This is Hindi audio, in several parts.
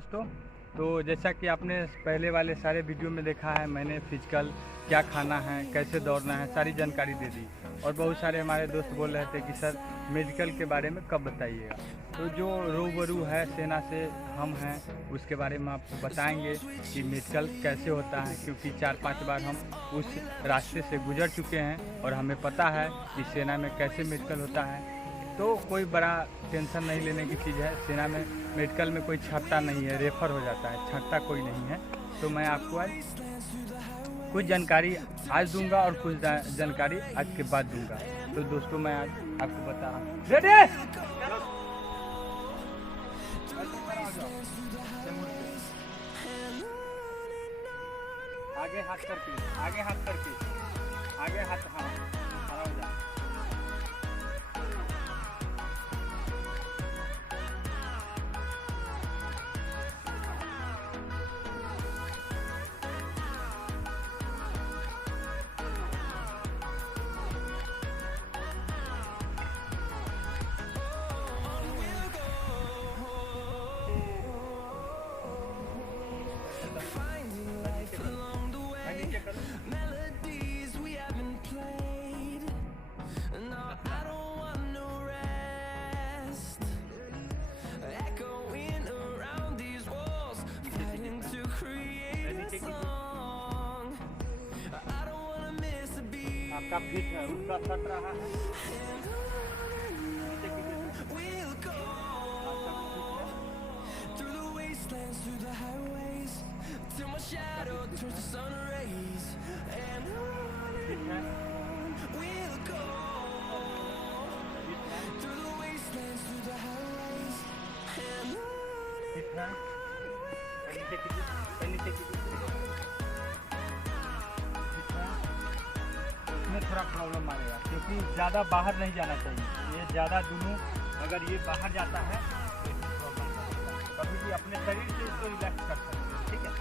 दोस्तों, तो जैसा कि आपने पहले वाले सारे वीडियो में देखा है, मैंने फिजिकल क्या खाना है, कैसे दौड़ना है, सारी जानकारी दे दी। और बहुत सारे हमारे दोस्त बोल रहे थे कि सर मेडिकल के बारे में कब बताइएगा। तो जो रूबरू है सेना से हम हैं, उसके बारे में आपको बताएंगे कि मेडिकल कैसे होता है, क्योंकि 4-5 बार हम उस रास्ते से गुजर चुके हैं और हमें पता है कि सेना में कैसे मेडिकल होता है। तो कोई बड़ा टेंशन नहीं लेने की चीज़ है। सेना में मेडिकल में कोई छाँटता नहीं है, रेफ़र हो जाता है, छाँटता कोई नहीं है। तो मैं आपको आज कुछ जानकारी आज दूंगा और कुछ जानकारी आज के बाद दूंगा। तो दोस्तों मैं आज आपको बता रहा हूँ। रेडी? आगे हाथ करके, आगे हाथ करके, आगे हाथ, हाँ खड़ा हो जा। Melodies we haven't played. No, I don't want no rest. Echoing around these walls, fighting to create a song. I don't wanna miss a beat. आपका फिट है, उनका सट रहा है। We'll go through the wastelands, through the highways, till my shadow turns to sun rays. And we'll go through the wastelands, through the highways, and इसमें थोड़ा प्रॉब्लम आएगा, क्योंकि ज़्यादा बाहर नहीं जाना चाहिए। ये ज़्यादा दोनों अगर ये बाहर जाता है तो इसमें प्रॉब्लम होता है। कभी भी अपने शरीर से इसको रिलैक्स कर सकते हैं, ठीक है।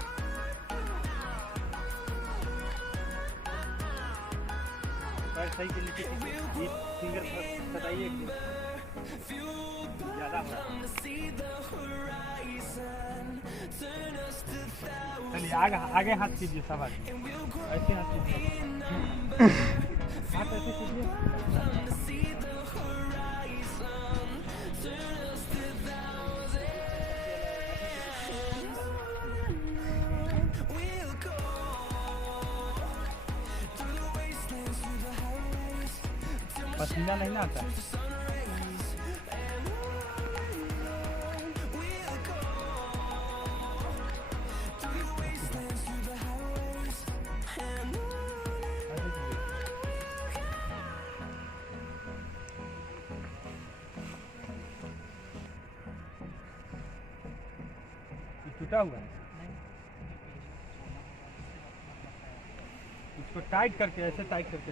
पैर सही के नीचे ये फिंगर बताइए ज़्यादा चलिए आगे आगे हाथ कीजिए, सब आगे ऐसे हाथ कीजिए, हाथ ऐसे कीजिए। पसीना नहीं ना आता है। टूटा हुआ है, इसको टाइट करके ऐसे टाइट करके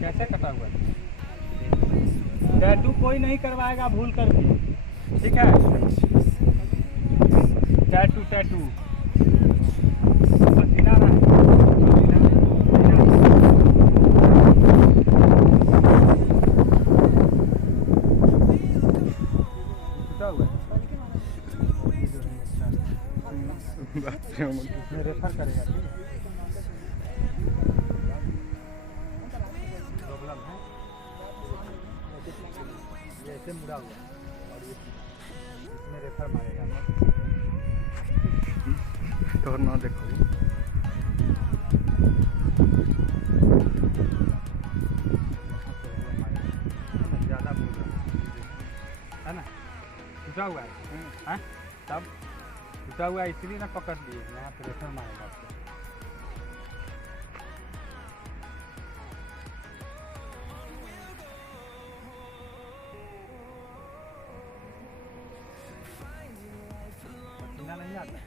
कैसे कटा हुआ है। टैटू कोई नहीं करवाएगा भूल कर भी, ठीक है। टैटू टैटू पसीना रहा है, रेफर करेगा, ठीक है। प्रॉब्लम है, ये ऐसे मुड़ा हुआ और ये इसमें रेफर मारेगा। तो ना देखो ज़्यादा मुड़ रहा है ना, टूटा हुआ है, तब टूटा हुआ है इसलिए ना पकड़ लिए, यहाँ पे रेफर मारेगा आपको। पसीना नहीं आता।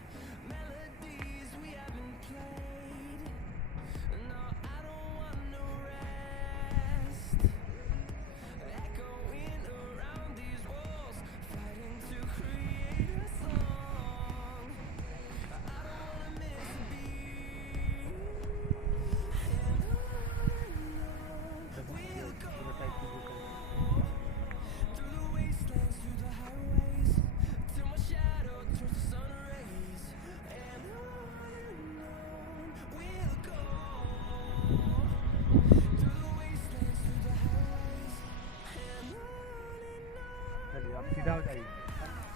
आप सीधा हो जाइए,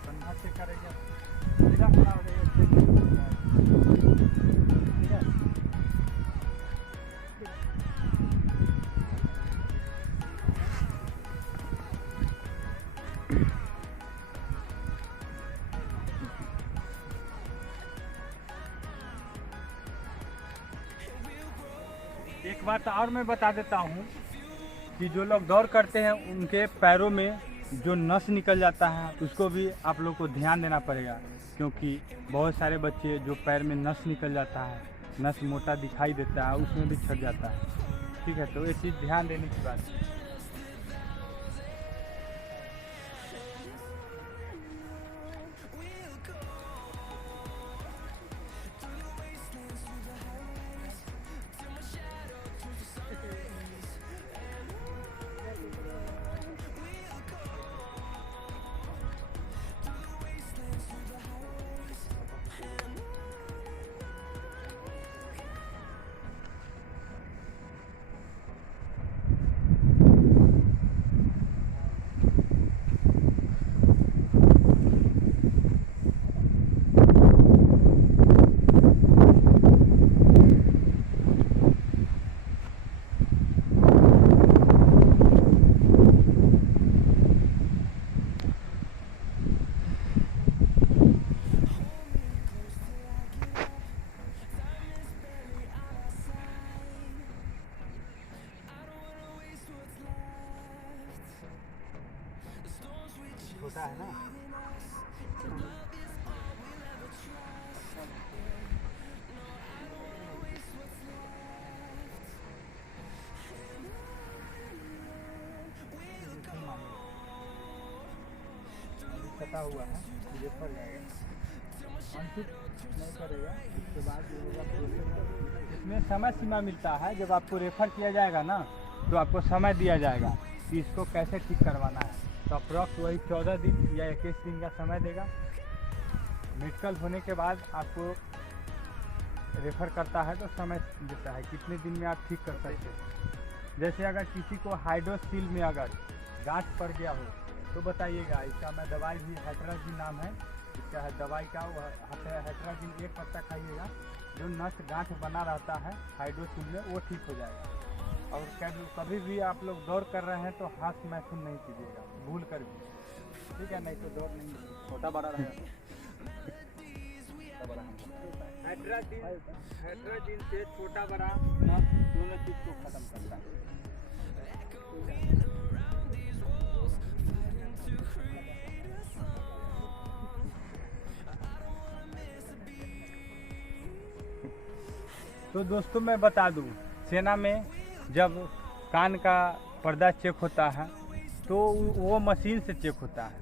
कंधा चेक करेंगे, सीधा खड़ा हो जाइए, ठीक है। एक बात और मैं बता देता हूँ कि जो लोग दौड़ करते हैं उनके पैरों में जो नस निकल जाता है उसको भी आप लोग को ध्यान देना पड़ेगा, क्योंकि बहुत सारे बच्चे जो पैर में नस निकल जाता है, नस मोटा दिखाई देता है, उसमें भी छट जाता है, ठीक है। तो ये चीज़ ध्यान देने की बात है। छोटा है ना, कटा हुआ है, ये फल जाएगा, अनफिट नहीं करेगा। उसके बाद जो होगा इसमें समय सीमा मिलता है, जब आपको रेफर किया जाएगा ना तो आपको समय दिया जाएगा कि इसको कैसे ठीक करवाना है। तो अप्रॉक्स वही 14 दिन या 21 दिन का समय देगा। मेडिकल होने के बाद आपको रेफर करता है तो समय देता है कितने दिन में आप ठीक कर सकते हैं। जैसे अगर किसी को हाइड्रोसील में अगर गांठ पड़ गया हो तो बताइएगा, इसका मैं दवाई भी हेट्राजिन नाम है इसका है दवाई का, वो हेट्राजिन एक पत्ता खाइएगा, जो नस गांठ बना रहता है हाइड्रोसील में वो ठीक हो जाएगा। और कभी भी आप लोग दौड़ कर रहे हैं तो हाथ महसूस नहीं कीजिएगा भूल कर भी, ठीक है, नहीं तो दौड़ नहीं छोटा बड़ा रहेगा। हेट्राजिन से छोटा बड़ा नस दोनों चीज़ को खत्म करता है। तो दोस्तों मैं बता दूं, सेना में जब कान का पर्दा चेक होता है तो वो मशीन से चेक होता है,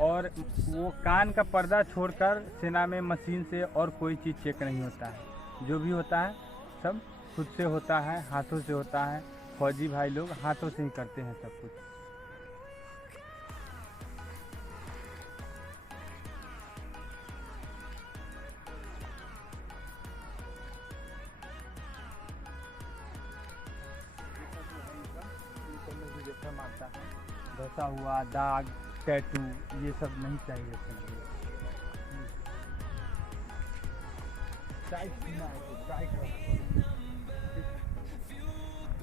और वो कान का पर्दा छोड़कर सेना में मशीन से और कोई चीज़ चेक नहीं होता है। जो भी होता है सब खुद से होता है, हाथों से होता है। फौजी भाई लोग हाथों से ही करते हैं सब कुछ। मारता है धसा हुआ दाग टैटू ये सब नहीं चाहिए।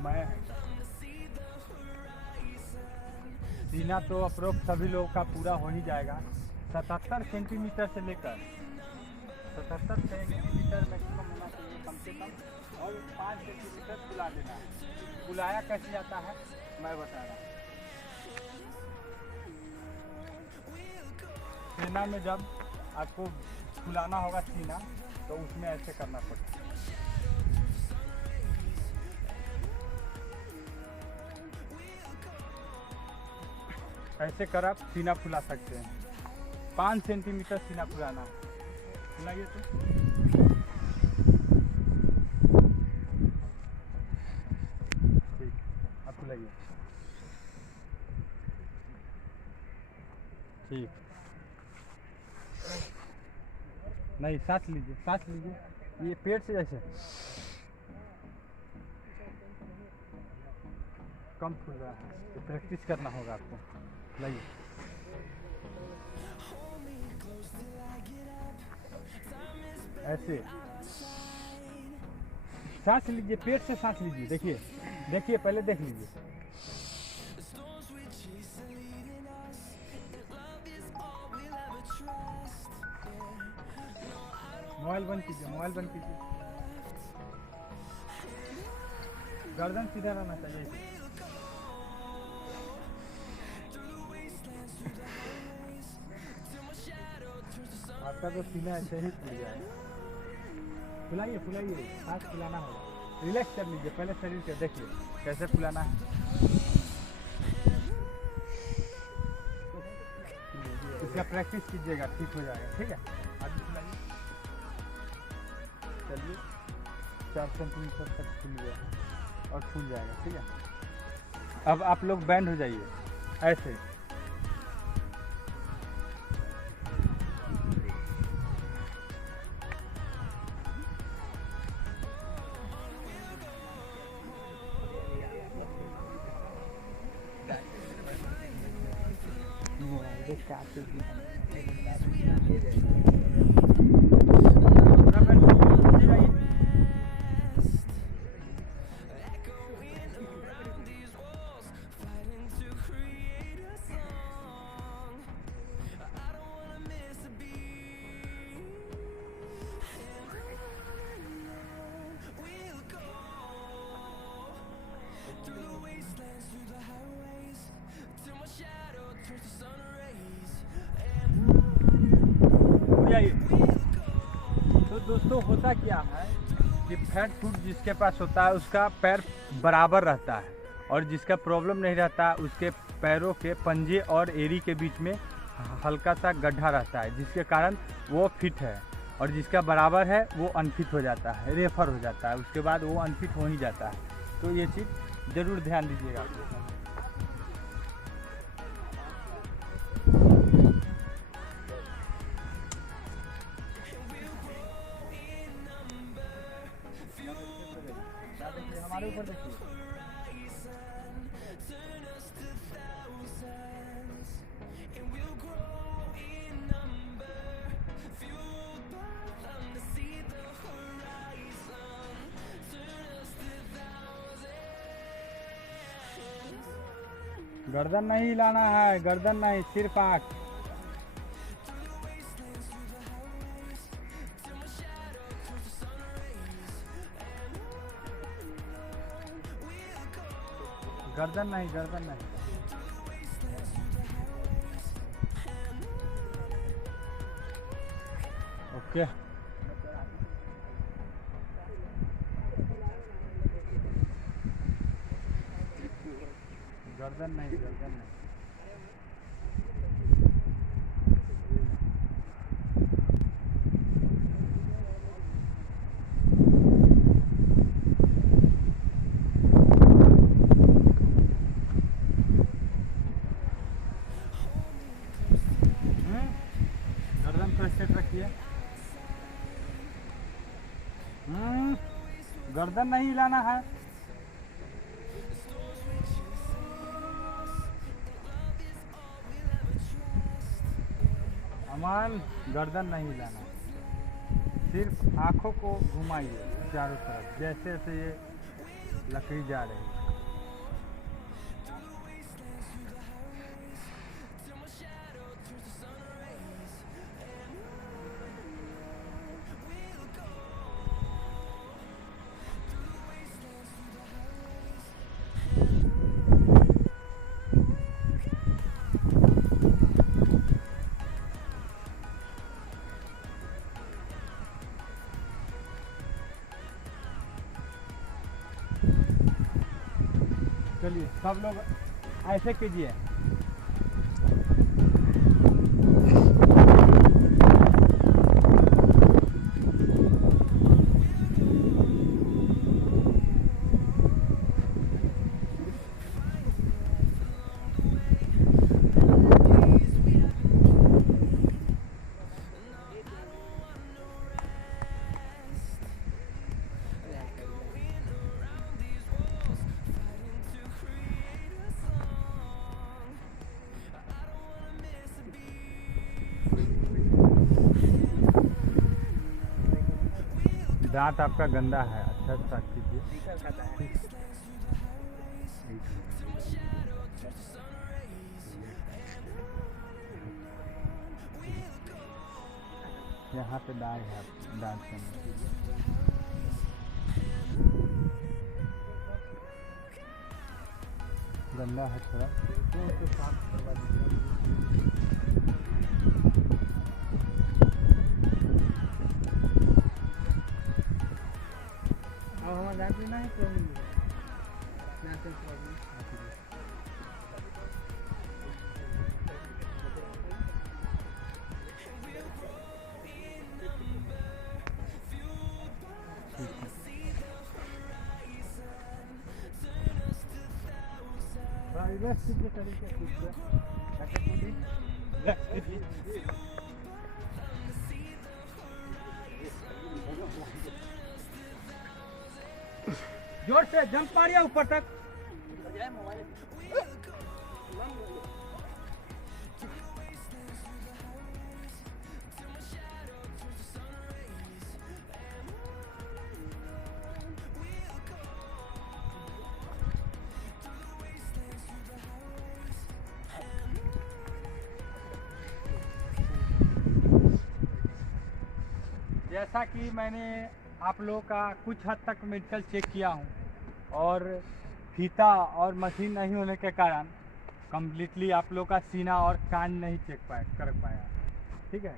मैं सीना तो अप्रोक्स सभी लोगों का पूरा हो ही जाएगा। 77 सेंटीमीटर से लेकर 77 सेंटीमीटर मैक्सिमम होना चाहिए कम से कम, और 5 सेंटीमीटर फुला देना है। फुलाया कैसे जाता है मैं बता रहा हूँ। सीना में जब आपको फुलाना होगा सीना तो उसमें ऐसे करना पड़ता है। ऐसे कर आप सीना फुला सकते हैं। 5 सेंटीमीटर सीना फुलाना, फुलाइए तो ठीक, अब फुलाइए ठीक। नहीं सांस लीजिए, सांस लीजिए, ये पेट से जैसे कम फूल रहा है, तो प्रैक्टिस करना होगा आपको। लाइए ऐसे सांस लीजिए, पेट से सांस लीजिए। देखिए देखिए, पहले देख लीजिए। मोबाइल बंद कीजिए, मोबाइल बंद कीजिए। गर्दन सीधा रहना चाहिए। आपका तो सीना ऐसे ही फूल जाएगा। फुलाइए फुलाइए, सांस फुलाना होगा। रिलैक्स कर लीजिए, पहले शरीर के देखिए कैसे फुलाना है। इसका प्रैक्टिस कीजिएगा, ठीक हो जाएगा। ठीक है, आगे फुलाइए। चलिए 4 सेंटीमीटर तक फूल गया और फूल जाएगा। ठीक है, अब आप लोग बैंड हो जाइए ऐसे। तो दोस्तों होता क्या है कि फैट फूड जिसके पास होता है उसका पैर बराबर रहता है, और जिसका प्रॉब्लम नहीं रहता उसके पैरों के पंजे और एड़ी के बीच में हल्का सा गड्ढा रहता है, जिसके कारण वो फिट है। और जिसका बराबर है वो अनफिट हो जाता है, रेफर हो जाता है, उसके बाद वो अनफिट हो ही जाता है। तो ये चीज़ ज़रूर ध्यान दीजिएगा। हमारे ऊपर देखिए, गर्दन नहीं हिलाना है, गर्दन नहीं, सिर्फ आँख। गर्दन नहीं, गर्दन नहीं। ओके, गर्दन नहीं, गर्दन नहीं। गर्दन को स्ट्रेट रखिए। गर्दन नहीं हिलाना है। अमान, गर्दन नहीं हिलाना, सिर्फ आँखों को घुमाइए चारों तरफ, जैसे जैसे ये लकड़ी जा रही है। चलिए सब लोग ऐसे कीजिए। दांत आपका गंदा है, अच्छा से साफ कीजिए। यहाँ पे दाग है, दांत के गंदा है थोड़ा, तो उसको साफ करवा दीजिए। अब हमारा दांत लेना है, प्रॉब्लम रिलैक्स कीजिए, तरीके जोर से जंप मारिए ऊपर तक। जैसा कि मैंने आप लोगों का कुछ हद तक मेडिकल चेक किया हूँ और फीता और मशीन नहीं होने के कारण कम्प्लीटली आप लोग का सीना और कान नहीं चेक कर पाया, ठीक है।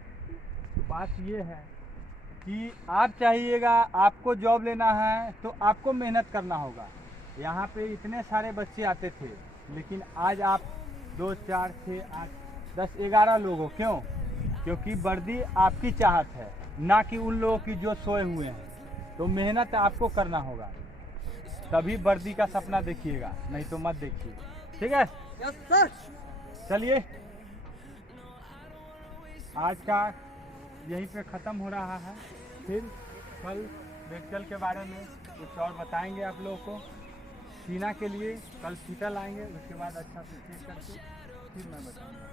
तो बात ये है कि आप चाहिएगा, आपको जॉब लेना है तो आपको मेहनत करना होगा। यहाँ पे इतने सारे बच्चे आते थे, लेकिन आज आप 2, 4, 6, 8, 10, 11 लोग हो। क्यों? क्योंकि वर्दी आपकी चाहत है, ना कि उन लोगों की जो सोए हुए हैं। तो मेहनत आपको करना होगा, तभी वर्दी का सपना देखिएगा, नहीं तो मत देखिए, ठीक है। Yes sir. चलिए आज का यहीं पे ख़त्म हो रहा है, फिर कल मेडिकल के बारे में कुछ और बताएंगे आप लोगों को। सीना के लिए कल फीता लाएंगे, उसके बाद अच्छा से चेक करके फिर मैं बताऊँगा।